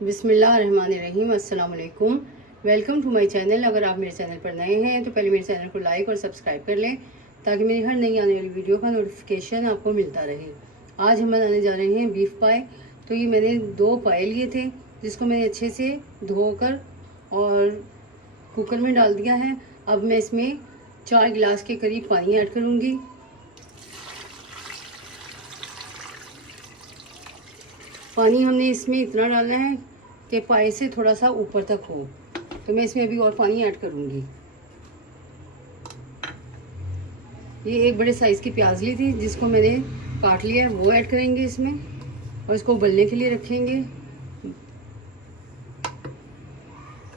बिस्मिल्लाहिर्रहमानिर्रहीम, अस्सलाम वालेकुम। Welcome to my channel. अगर आप मेरे चैनल पर नए हैं तो पहले मेरे चैनल को लाइक और सब्सक्राइब कर लें ताकि मेरी हर नई आने वाली वीडियो का नोटिफिकेशन आपको मिलता रहे। आज हम बनाने जा रहे हैं बीफ पाए। तो ये मैंने 2 पाए लिए थे जिसको मैंने अच्छे से धोकर और कुकर में डाल दिया है। अब मैं इसमें 4 गिलास के करीब पानी ऐड करूँगी। पानी हमने इसमें इतना डालना है कि पाए से थोड़ा सा ऊपर तक हो। तो मैं इसमें अभी और पानी ऐड करूँगी। ये एक बड़े साइज़ की प्याज ली थी जिसको मैंने काट लिया, वो ऐड करेंगे इसमें और इसको उबलने के लिए रखेंगे।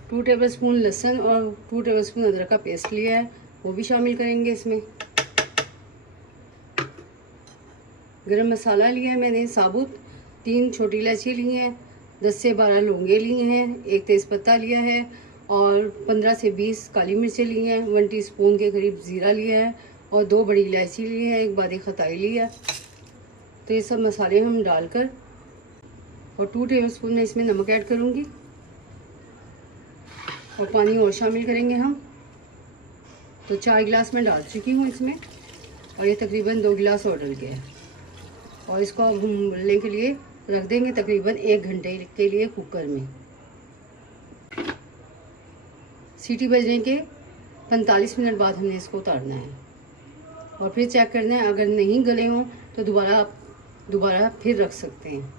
2 टेबलस्पून लहसुन और 2 टेबलस्पून अदरक का पेस्ट लिया है, वो भी शामिल करेंगे इसमें। गरम मसाला लिया है मैंने साबुत, 3 छोटी इलायची ली हैं, 10 से 12 लौंगे लिए हैं, 1 तेज़पत्ता लिया है और 15 से 20 काली मिर्चें ली हैं, 1 टीस्पून के करीब ज़ीरा लिया है और 2 बड़ी इलायची ली है, 1 बारीक खटाई लिया है। तो ये सब मसाले हम डालकर और 2 टेबलस्पून में इसमें नमक ऐड करूँगी और पानी और शामिल करेंगे हम। तो 4 गिलास मैं डाल चुकी हूँ इसमें और ये तकरीबन 2 गिलास और डल गया है। और इसको अब हम उबलने के लिए रख देंगे तकरीबन 1 घंटे के लिए कुकर में। सीटी बजने के 45 मिनट बाद हमने इसको उतारना है और फिर चेक करना है। अगर नहीं गले हों तो दोबारा फिर रख सकते हैं।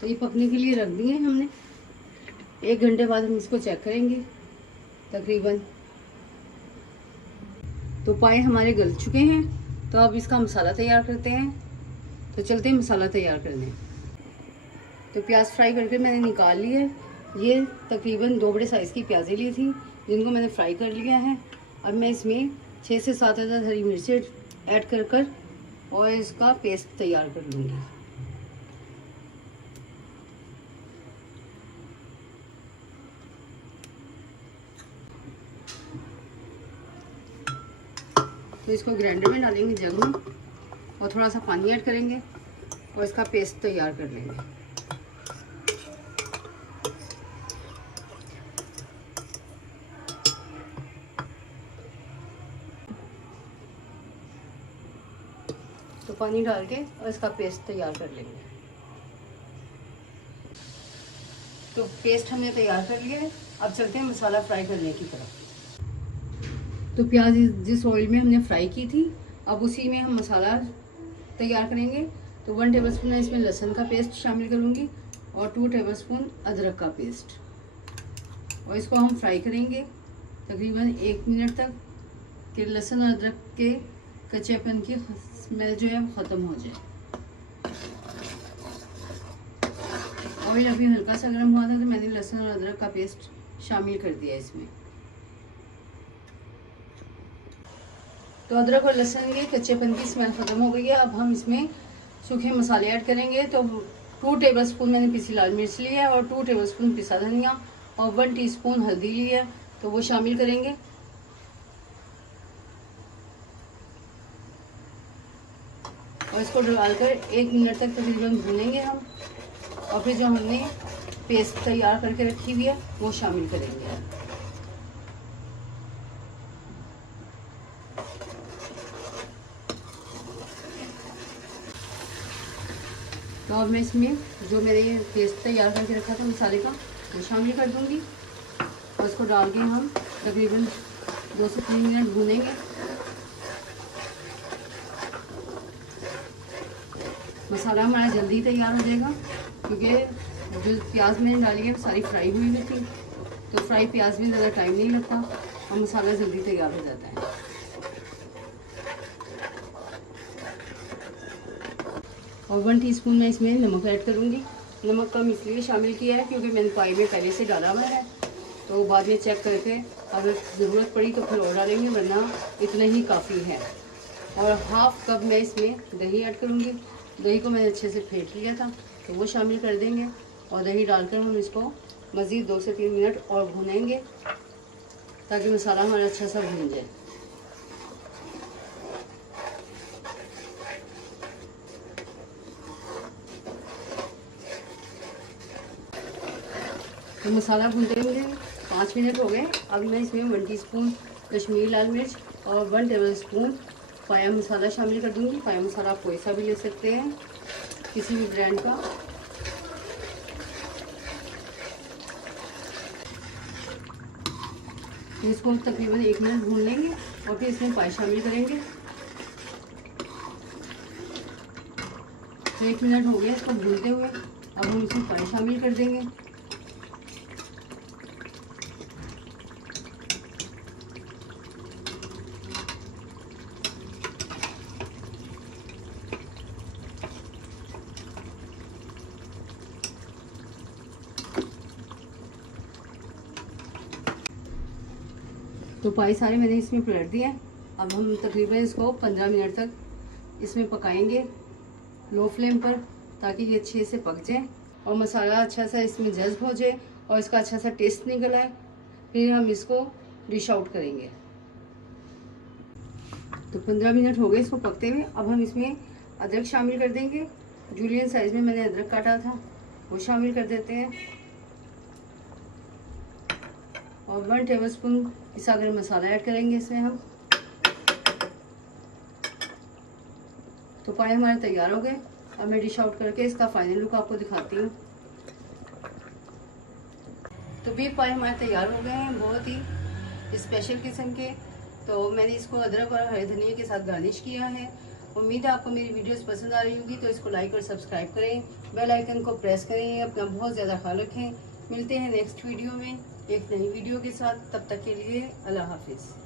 तो ये पकने के लिए रख दिए हमने। 1 घंटे बाद हम इसको चेक करेंगे तकरीबन। तो पाए हमारे गल चुके हैं। तो अब इसका मसाला तैयार करते हैं। तो चलते हैं मसाला तैयार करने। तो प्याज फ्राई करके मैंने निकाल ली है। ये तकरीबन 2 बड़े साइज़ की प्याज़ें ली थी जिनको मैंने फ्राई कर लिया है। अब मैं इसमें 6 से 7 अदद हरी मिर्चें ऐड कर और इसका पेस्ट तैयार कर लूँगी। तो इसको ग्राइंडर में डालेंगे जग में और थोड़ा सा पानी ऐड करेंगे और इसका पेस्ट तैयार कर लेंगे। तो पानी डाल के और इसका पेस्ट तैयार कर लेंगे। तो पेस्ट हमने तैयार कर लिया है। अब चलते हैं मसाला फ्राई करने की तरफ। तो प्याज जिस ऑयल में हमने फ्राई की थी अब उसी में हम मसाला तैयार करेंगे। तो 1 टेबलस्पून इसमें लहसुन का पेस्ट शामिल करूँगी और 2 टेबलस्पून अदरक का पेस्ट और इसको हम फ्राई करेंगे तकरीबन 1 मिनट तक कि लहसुन और अदरक के कच्चेपन की स्मेल जो है ख़त्म हो जाए। ऑयल अभी हल्का सा गर्म हुआ था तो मैंने लहसुन और अदरक का पेस्ट शामिल कर दिया इसमें। तो अदरक और लहसुन के कच्चेपन की स्मेल ख़त्म हो गई है। अब हम इसमें सूखे मसाले ऐड करेंगे। तो 2 टेबलस्पून मैंने पिसी लाल मिर्च ली है और 2 टेबलस्पून पिसा धनिया और 1 टीस्पून हल्दी ली है, तो वो शामिल करेंगे। और इसको डालकर 1 मिनट तक तकरीबन भूनेंगे हम और फिर जो हमने पेस्ट तैयार करके रखी हुई है वो शामिल करेंगे। तो अब मैं इसमें जो मैंने पेस्ट तैयार करके रखा था मसाले का वो शामिल कर दूंगी और इसको डाल के हम तकरीबन 2 से 3 मिनट भूनेंगे। मसाला हमारा जल्दी तैयार हो जाएगा क्योंकि जो प्याज मैंने डाली है वो सारी फ्राई हुई हुई थी। तो फ्राई प्याज में ज़्यादा टाइम नहीं लगता और मसाला जल्दी तैयार हो जाता है। और 1 टीस्पून मैं इसमें नमक ऐड करूँगी। नमक कम इसलिए शामिल किया है क्योंकि मैंने पाई में पहले से डाला हुआ है, तो बाद में चेक करके अगर ज़रूरत पड़ी तो फिर और डालेंगे, वरना इतना ही काफ़ी है। और हाफ़ कप मैं इसमें दही ऐड करूँगी। दही को मैंने अच्छे से फेंट लिया था तो वो शामिल कर देंगे और दही डालकर हम इसको मज़ीद 2 से 3 मिनट और भूनेंगे ताकि मसाला हमारा अच्छा सा भून जाए। तो मसाला भूनते हुए 5 मिनट हो गए। अब मैं इसमें 1 टीस्पून कश्मीरी लाल मिर्च और 1 टेबलस्पून पाया मसाला शामिल कर दूंगी। पाया मसाला आप कोई सा भी ले सकते हैं, किसी भी ब्रांड का। इसको तकरीबन 1 मिनट भून लेंगे और फिर इसमें पाया शामिल करेंगे। तो 1 मिनट हो गया इसको भूनते हुए। अब हम इसमें पानी शामिल कर देंगे। तो पाई सारे मैंने इसमें पलट दिए। अब हम तकरीबन इसको 15 मिनट तक इसमें पकाएंगे लो फ्लेम पर, ताकि ये अच्छे से पक जाए और मसाला अच्छा सा इसमें जज्ब हो जाए और इसका अच्छा सा टेस्ट निकल आए। फिर हम इसको डिश आउट करेंगे। तो 15 मिनट हो गए इसको पकते हुए। अब हम इसमें अदरक शामिल कर देंगे। जूलियन साइज में मैंने अदरक काटा था, वो शामिल कर देते हैं। और 1 टेबलस्पून पिसा गरम मसाला ऐड करेंगे इसमें हम। तो पाए हमारे तैयार हो गए। अब मैं डिश आउट करके इसका फाइनल लुक आपको दिखाती हूँ। तो बीफ पाए हमारे तैयार हो गए हैं, बहुत ही स्पेशल किस्म के। तो मैंने इसको अदरक और हरे धनिया के साथ गार्निश किया है। उम्मीद है आपको मेरी वीडियोस पसंद आ रही होगी। तो इसको लाइक और सब्सक्राइब करें, बेल आइकन को प्रेस करें। अपना बहुत ज़्यादा ख्याल रखें। मिलते हैं नेक्स्ट वीडियो में एक नई वीडियो के साथ। तब तक के लिए अल्लाह हाफिज़।